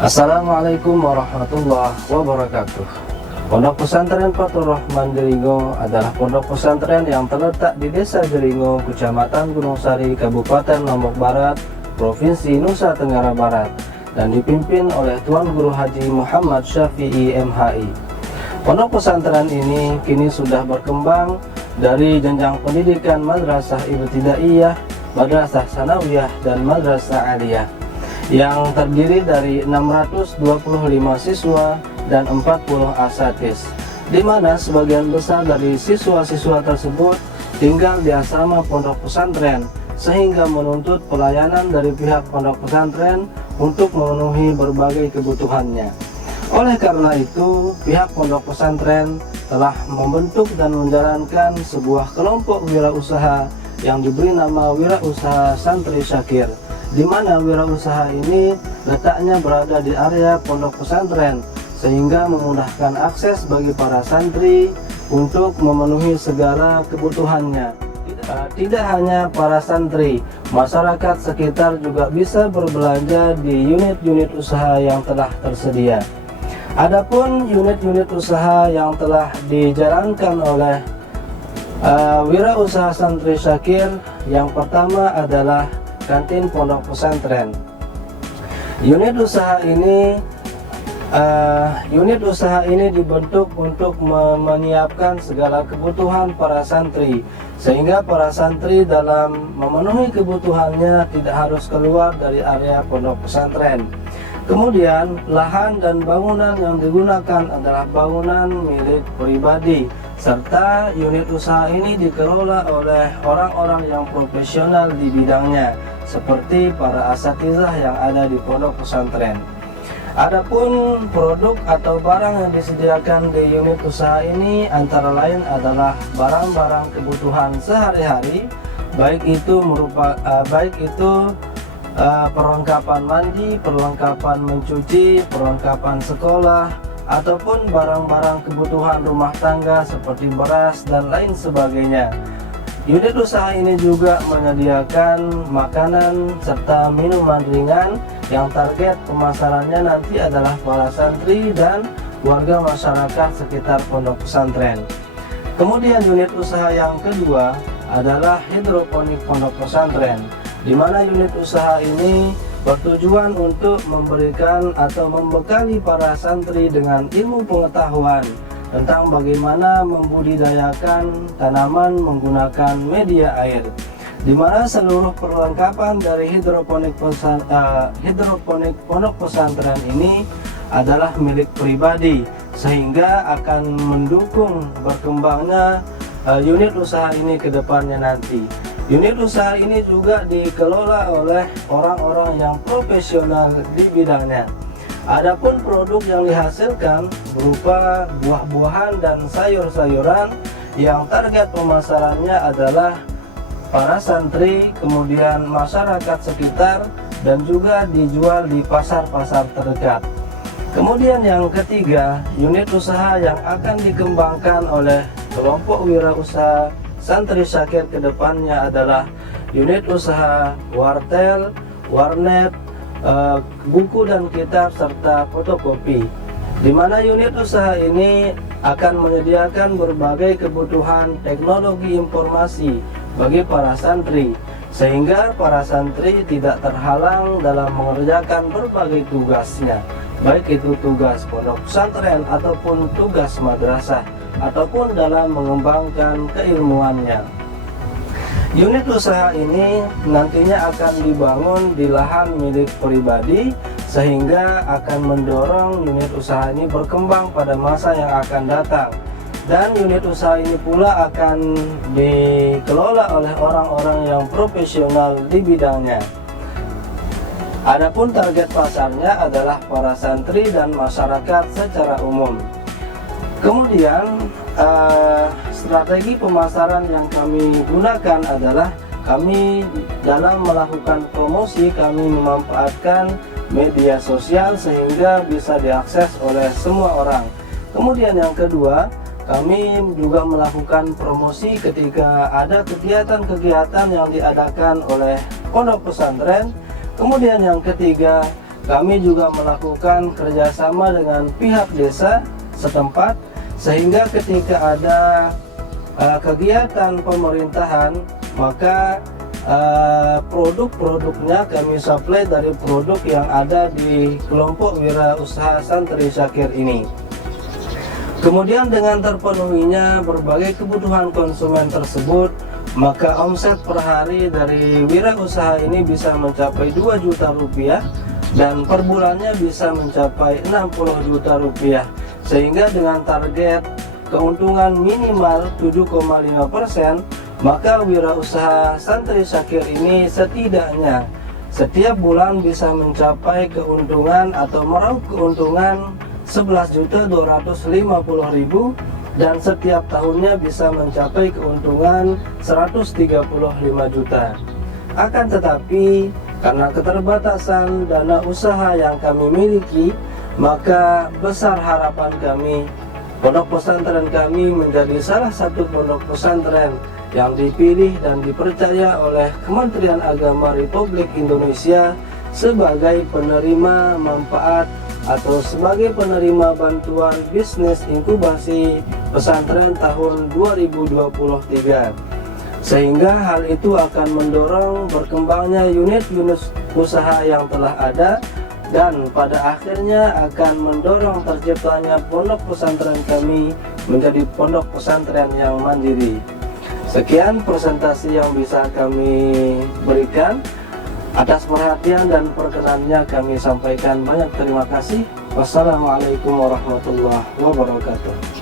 Assalamualaikum warahmatullahi wabarakatuh. Pondok Pesantren Fathur Rahman Delingo adalah pondok pesantren yang terletak di Desa Delingo, Kecamatan Gunung Sari, Kabupaten Lombok Barat, Provinsi Nusa Tenggara Barat, dan dipimpin oleh Tuan Guru Haji Muhammad Syafi'i MHI. Pondok pesantren ini kini sudah berkembang dari jenjang pendidikan Madrasah Ibtidaiyah, Madrasah Sanawiyah, dan Madrasah Aliyah, yang terdiri dari 625 siswa dan 40 asatiz, di mana sebagian besar dari siswa-siswa tersebut tinggal di asrama pondok pesantren, sehingga menuntut pelayanan dari pihak pondok pesantren untuk memenuhi berbagai kebutuhannya. Oleh karena itu, pihak pondok pesantren telah membentuk dan menjalankan sebuah kelompok wirausaha yang diberi nama Wirausaha Santri Syakir, di mana wirausaha ini letaknya berada di area pondok pesantren, sehingga memudahkan akses bagi para santri untuk memenuhi segala kebutuhannya. Tidak hanya para santri, masyarakat sekitar juga bisa berbelanja di unit-unit usaha yang telah tersedia. Adapun unit-unit usaha yang telah dijalankan oleh Wirausaha Santri Syakir, yang pertama adalah kantin pondok pesantren. Unit usaha ini dibentuk untuk menyiapkan segala kebutuhan para santri, sehingga para santri dalam memenuhi kebutuhannya tidak harus keluar dari area pondok pesantren. Kemudian lahan dan bangunan yang digunakan adalah bangunan milik pribadi, serta unit usaha ini dikelola oleh orang-orang yang profesional di bidangnya, seperti para asatizah yang ada di pondok pesantren. Adapun produk atau barang yang disediakan di unit usaha ini antara lain adalah barang-barang kebutuhan sehari-hari, baik itu perlengkapan mandi, perlengkapan mencuci, perlengkapan sekolah, ataupun barang-barang kebutuhan rumah tangga seperti beras dan lain sebagainya. Unit usaha ini juga menyediakan makanan serta minuman ringan yang target pemasarannya nanti adalah para santri dan warga masyarakat sekitar pondok pesantren. Kemudian unit usaha yang kedua adalah hidroponik pondok pesantren, di mana unit usaha ini bertujuan untuk memberikan atau membekali para santri dengan ilmu pengetahuan tentang bagaimana membudidayakan tanaman menggunakan media air, di mana seluruh perlengkapan dari hidroponik pondok pesantren ini adalah milik pribadi, sehingga akan mendukung berkembangnya unit usaha ini ke depannya nanti. Unit usaha ini juga dikelola oleh orang-orang yang profesional di bidangnya. Adapun produk yang dihasilkan berupa buah-buahan dan sayur-sayuran yang target pemasarannya adalah para santri, kemudian masyarakat sekitar, dan juga dijual di pasar-pasar terdekat. Kemudian yang ketiga, unit usaha yang akan dikembangkan oleh kelompok wirausaha Santri Syakir ke depannya adalah unit usaha wartel, warnet, buku dan kitab, serta fotokopi, di mana unit usaha ini akan menyediakan berbagai kebutuhan teknologi informasi bagi para santri, sehingga para santri tidak terhalang dalam mengerjakan berbagai tugasnya, baik itu tugas pondok pesantren ataupun tugas madrasah, ataupun dalam mengembangkan keilmuannya. Unit usaha ini nantinya akan dibangun di lahan milik pribadi, sehingga akan mendorong unit usaha ini berkembang pada masa yang akan datang. Dan unit usaha ini pula akan dikelola oleh orang-orang yang profesional di bidangnya. Adapun target pasarnya adalah para santri dan masyarakat secara umum. Kemudian strategi pemasaran yang kami gunakan adalah kami dalam melakukan promosi, kami memanfaatkan media sosial sehingga bisa diakses oleh semua orang. Kemudian yang kedua, kami juga melakukan promosi ketika ada kegiatan-kegiatan yang diadakan oleh pondok pesantren. Kemudian yang ketiga, kami juga melakukan kerjasama dengan pihak desa setempat, sehingga ketika ada kegiatan pemerintahan, maka produk-produknya kami supply dari produk yang ada di kelompok wirausaha Santri Syakir ini. Kemudian dengan terpenuhinya berbagai kebutuhan konsumen tersebut, maka omset per hari dari wirausaha ini bisa mencapai 2 juta rupiah dan per bulannya bisa mencapai 60 juta rupiah, sehingga dengan target keuntungan minimal 7,5%, maka wirausaha Santri Syakir ini setidaknya setiap bulan bisa mencapai keuntungan atau meraup keuntungan 11.250.000 dan setiap tahunnya bisa mencapai keuntungan 135 juta. Akan tetapi karena keterbatasan dana usaha yang kami miliki, maka besar harapan kami pondok pesantren kami menjadi salah satu pondok pesantren yang dipilih dan dipercaya oleh Kementerian Agama Republik Indonesia sebagai penerima manfaat atau sebagai penerima bantuan bisnis inkubasi pesantren tahun 2023, sehingga hal itu akan mendorong berkembangnya unit-unit usaha yang telah ada dan pada akhirnya akan mendorong terciptanya pondok pesantren kami menjadi pondok pesantren yang mandiri. Sekian presentasi yang bisa kami berikan. Atas perhatian dan perkenannya kami sampaikan banyak terima kasih. Wassalamualaikum warahmatullahi wabarakatuh.